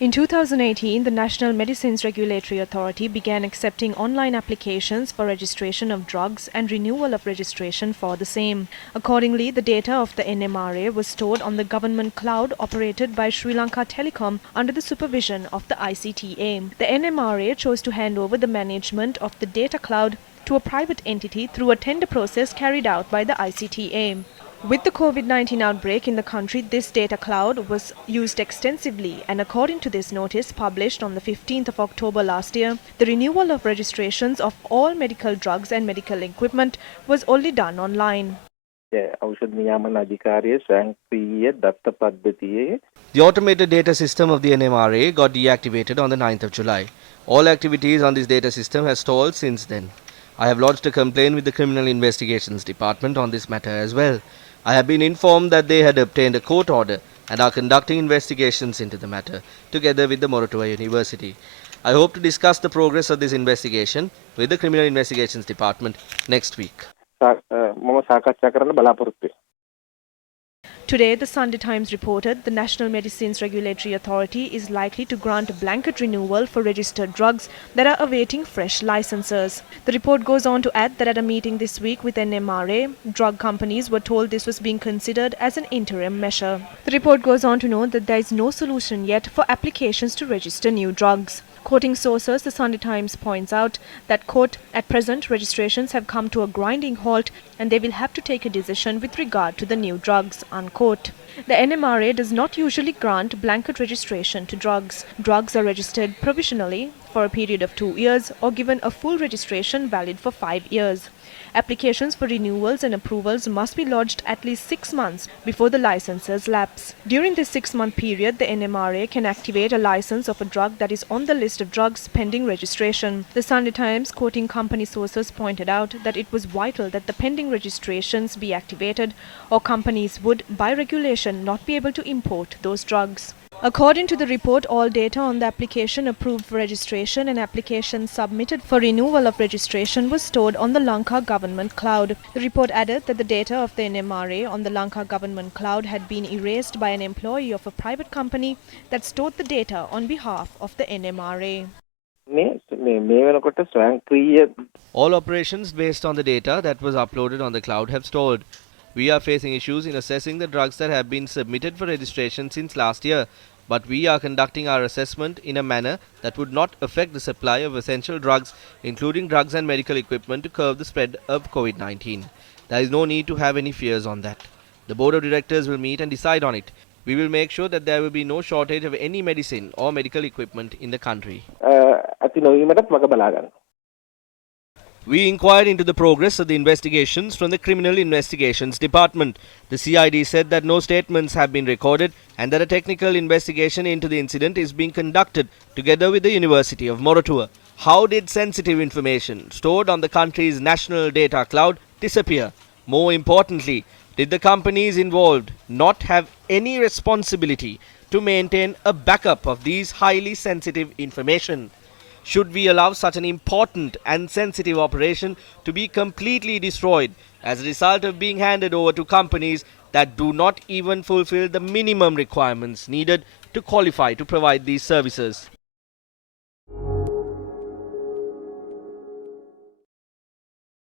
In 2018, the National Medicines Regulatory Authority began accepting online applications for registration of drugs and renewal of registration for the same. Accordingly, the data of the NMRA was stored on the government cloud operated by Sri Lanka Telecom under the supervision of the ICTA. The NMRA chose to hand over the management of the data cloud to a private entity through a tender process carried out by the ICTA. With the COVID-19 outbreak in the country, this data cloud was used extensively, and according to this notice published on the 15th of October last year, the renewal of registrations of all medical drugs and medical equipment was only done online. The automated data system of the NMRA got deactivated on the 9th of July. All activities on this data system have stalled since then. I have lodged a complaint with the Criminal Investigations Department on this matter as well. I have been informed that they had obtained a court order and are conducting investigations into the matter, together with the Moratuwa University. I hope to discuss the progress of this investigation with the Criminal Investigations Department next week. Today, the Sunday Times reported the National Medicines Regulatory Authority is likely to grant a blanket renewal for registered drugs that are awaiting fresh licenses. The report goes on to add that at a meeting this week with NMRA, drug companies were told this was being considered as an interim measure. The report goes on to note that there is no solution yet for applications to register new drugs. Quoting sources, the Sunday Times points out that, quote, at present registrations have come to a grinding halt and they will have to take a decision with regard to the new drugs, unquote. The NMRA does not usually grant blanket registration to drugs. Drugs are registered provisionally for a period of 2 years or given a full registration valid for 5 years. Applications for renewals and approvals must be lodged at least 6 months before the licenses lapse. During this 6-month period, the NMRA can activate a license of a drug that is on the list of drugs pending registration. The Sunday Times, quoting company sources, pointed out that it was vital that the pending registrations be activated, or companies would, by regulation, not be able to import those drugs. According to the report, all data on the application approved for registration and applications submitted for renewal of registration was stored on the Lanka government cloud. The report added that the data of the NMRA on the Lanka government cloud had been erased by an employee of a private company that stored the data on behalf of the NMRA. All operations based on the data that was uploaded on the cloud have stalled. We are facing issues in assessing the drugs that have been submitted for registration since last year, but we are conducting our assessment in a manner that would not affect the supply of essential drugs, including drugs and medical equipment, to curb the spread of COVID-19. There is no need to have any fears on that. The Board of Directors will meet and decide on it. We will make sure that there will be no shortage of any medicine or medical equipment in the country. We inquired into the progress of the investigations from the Criminal Investigations Department. The CID said that no statements have been recorded and that a technical investigation into the incident is being conducted together with the University of Moratuwa. How did sensitive information stored on the country's national data cloud disappear? More importantly, did the companies involved not have any responsibility to maintain a backup of these highly sensitive information? Should we allow such an important and sensitive operation to be completely destroyed as a result of being handed over to companies that do not even fulfill the minimum requirements needed to qualify to provide these services?